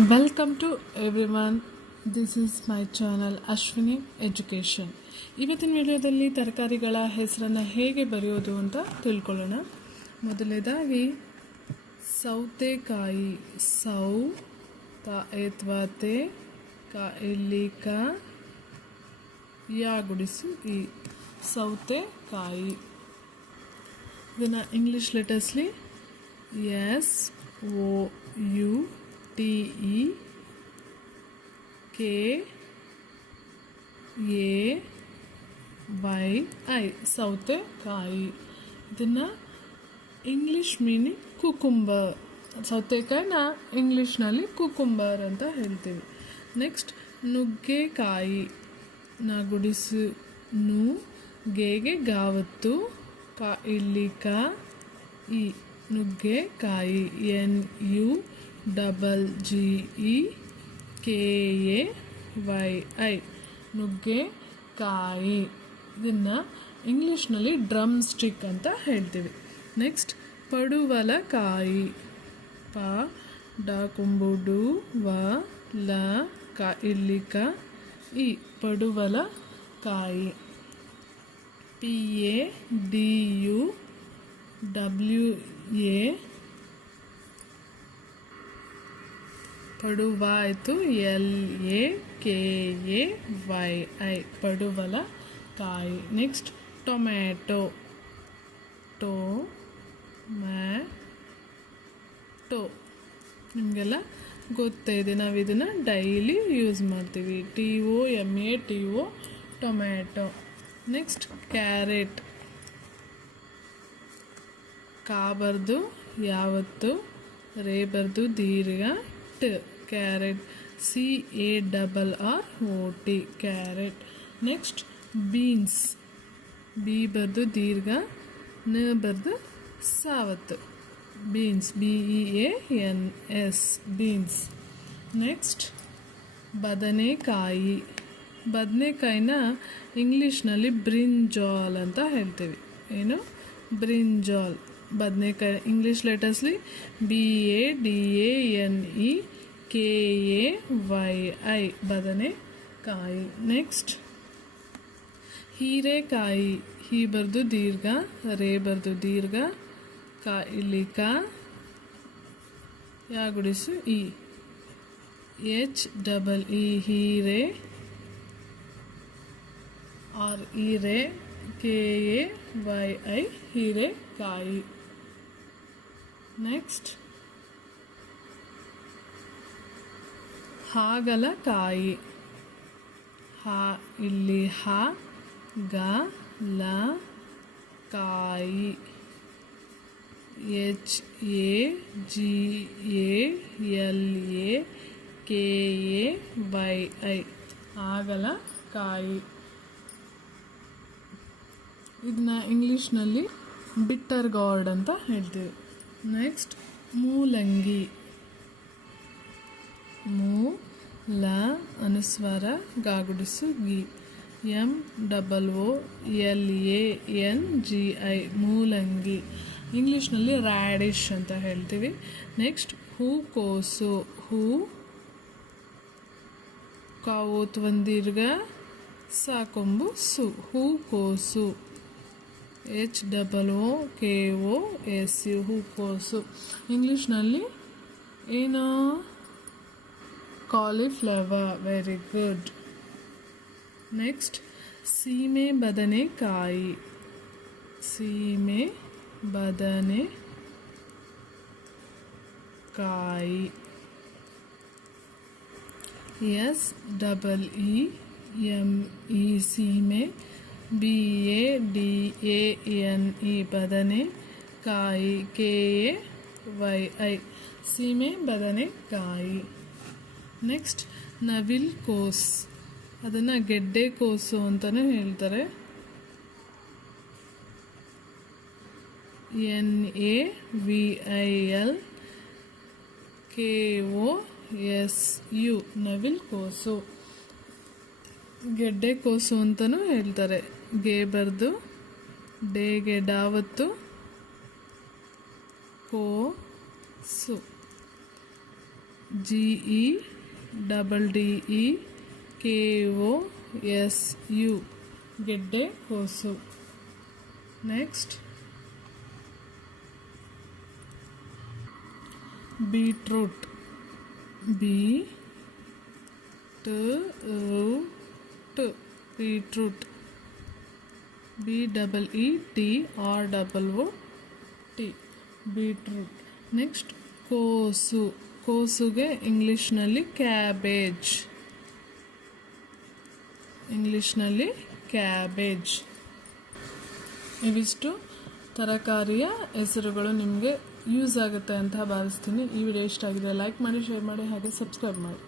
Welcome to everyone this is my channel Ashwini education ಇವತ್ತಿನ ವಿಡಿಯೋದಲ್ಲಿ ತರಕಾರಿಗಳ ಹೆಸರನ್ನು ಹೇಗೆ ಬರೆಯೋದು ಅಂತ ತಿಳ್ಕೊಳ್ಳೋಣ. ಮೊದಲನೇದಾಗಿ ಸೌತೆಕಾಯಿ, ಸೌ, ತ ಎತ್ವಾತೆ ಕ ಇಲ್ಲಿ ಕ, ಯಾ ಗುಡಿಸು ಈ ಸೌತೆಕಾಯಿ. ಇದನ್ನು English ಲೆಟರ್ಸ್ಲಿ S O U T E, K, A, Y, I ಸೌತೆಕಾಯಿ ಇದನ್ನು ಇಂಗ್ಲೀಷ್ ಮೀನಿಂಗ್ ಕುಕುಂಬರ್. ಸೌತೆಕಾಯಿನ ಇಂಗ್ಲೀಷ್ನಲ್ಲಿ ಕುಕುಂಬರ್ ಅಂತ ಹೇಳ್ತೀವಿ. ನೆಕ್ಸ್ಟ್, ನುಗ್ಗೆಕಾಯಿ. ನ ಗುಡಿಸು, ನು, ಗೆಗೆ ಗಾವತ್ತು, ಕಾ ಇಲ್ಲಿ ಕ ಈ ನುಗ್ಗೆಕಾಯಿ, N, U double G E K A Y I ನುಗ್ಗೆಕಾಯಿ. ಇದನ್ನು ಇಂಗ್ಲೀಷ್ನಲ್ಲಿ ಡ್ರಮ್ ಸ್ಟಿಕ್ ಅಂತ ಹೇಳ್ತೀವಿ. ನೆಕ್ಸ್ಟ್, ಪಡುವಲಕಾಯಿ. ಪ, ಡ ಕುಂಬುಡು ವ, ಲ, ಕ ಇಲ್ಲಿ ಕ ಇ ಪಡುವಲ ಕಾಯಿ P, A, D, U, W, A ಪಡುವ ಆಯಿತು L, A, K, A, Y, I, ಪಡುವಲ ಕಾಯಿ ನೆಕ್ಸ್ಟ್ ಟೊಮ್ಯಾಟೊ. ಟೊ ಮ್ಯಾಟೊ ನಿಮಗೆಲ್ಲ ಗೊತ್ತೇ ಇದೆ, ನಾವು ಇದನ್ನು ಡೈಲಿ ಯೂಸ್ ಮಾಡ್ತೀವಿ. T O M A T O tomato. Next carrot. ಕಾಬರ್ದು, ಯಾವತ್ತು? ರೇ ಬರ್ದು ದೀರ್ಘ ಟ್. Carrot C A double R O T carrot next beans B ಬರ್ದು ದೀರ್ಘ ನ ಬರ್ದು ಸಾವತ್ತು beans B E A N S beans next ಬದನೆಕಾಯಿ. ಬದನೆಕಾಯಿನ ಇಂಗ್ಲೀಷ್ನಲ್ಲಿ ಬ್ರಿಂಜಾಲ್ ಅಂತ ಹೇಳ್ತೀವಿ. ಏನು? ಬ್ರಿಂಜಾಲ್. ಬದನೆಕಾಯಿ, English ಲೆಟರ್ಸ್ಲಿ B A D A N E K A Y I ಬದನೆಕಾಯಿ ನೆಕ್ಸ್ಟ್ ಹೀರೆಕಾಯಿ ಹೀ ಬರ್ದು ದೀರ್ಘ ರೇ ಬರ್ದು ದೀರ್ಘ ಕ ಇಲ್ಲಿ ಕ ಯಾ ಗುಡಿಸು ಇ ಎಚ್ ಡಬಲ್ ಇ ಹೀರೆ ಆರ್ ಹೀರೆ ಕೆ ಎ ವೈ ಐ ಹೀರೆಕಾಯಿ ನೆಕ್ಸ್ಟ್ ಹಾಗಲಕಾಯಿ ಹಾ, ಇಲ್ಲಿ ಹ, ಗ, ಲ, ಕಾಯಿ. H, A, G, A, L, A, K, A, Y, I. ಹಾಗಲಕಾಯಿ ಇದನ್ನ ಇಂಗ್ಲೀಷ್ನಲ್ಲಿ ಬಿಟ್ಟರ್ ಗಾರ್ಡ್ ಅಂತ ಹೇಳ್ತೀವಿ. ನೆಕ್ಸ್ಟ್ ಮೂಲಂಗಿ. ಮೂ, ಲ, ಅನುಸ್ವಾರ, ಗಾಗುಡಿಸು, ಗಿ. M, double O L, A, N, G, I, ಮೂಲಂಗಿ. ಇಂಗ್ಲೀಷ್ನಲ್ಲಿ ರ್ಯಾಡಿಶ್ ಅಂತ ಹೇಳ್ತೀವಿ. ನೆಕ್ಸ್ಟ್ ಹೂಕೋಸು ಹೂ ಕಾವೋತ್ ಒಂದಿರ್ಗ ಸಾಕೊಂಬು, ಸು. ಹೂಕೋಸು H, double O K O S, U ಹೂಕೋಸು ಇಂಗ್ಲೀಷ್ನಲ್ಲಿ ಏನು ಕಾಲಿಫ್ಲವರ್ ವೆರಿ ಗುಡ್ ನೆಕ್ಸ್ಟ್ ಸೀಮೆ ಬದನೆಕಾಯಿ ಸೀಮೆ ಬದನೆ ಕಾಯಿ S double E M E ಸೀಮೆ B A D A N E ಬದನೆ ಕಾಯಿ ಕೆ ಎ ವೈ ಐ ಸೀಮೆ ಬದನೆಕಾಯಿ ನೆಕ್ಸ್ಟ್ ನವಿಲ್ ಕೋಸ್ ಅದನ್ನು ಗೆಡ್ಡೆ ಕೋಸು ಅಂತಲೇ ಹೇಳ್ತಾರೆ. N A V I L K O S U ನವಿಲ್ ಕೋಸು ಗೆಡ್ಡೆ ಕೋಸು ಅಂತಲೂ ಹೇಳ್ತಾರೆ. ಗೆ ಬರ್ದು ಡೇಗೆ ಡಾವತ್ತು, ಕೋ ಸು. G E double D E K O S U next ಕೋಸು ನೆಕ್ಸ್ಟ್ ಬೀಟ್ರೂಟ್ ಬಿ ಟ ಟ್ beetroot B double E T R double O T beetroot next ಕೋಸು ಕೋಸುಗೆ ಇಂಗ್ಲೀಷ್ನಲ್ಲಿ ಕ್ಯಾಬೇಜ್. ಇಂಗ್ಲೀಷ್ನಲ್ಲಿ ಕ್ಯಾಬೇಜ್. ಇವಿಷ್ಟು ತರಕಾರಿಯ ಹೆಸರುಗಳು ನಿಮಗೆ ಯೂಸ್ ಆಗುತ್ತೆ ಅಂತ ಭಾವಿಸ್ತೀನಿ. ಈ ವಿಡಿಯೋ ಇಷ್ಟ ಆಗಿದೆ ಲೈಕ್ ಮಾಡಿ, ಶೇರ್ ಮಾಡಿ, ಹಾಗೆ ಸಬ್ಸ್ಕ್ರೈಬ್ ಮಾಡಿ.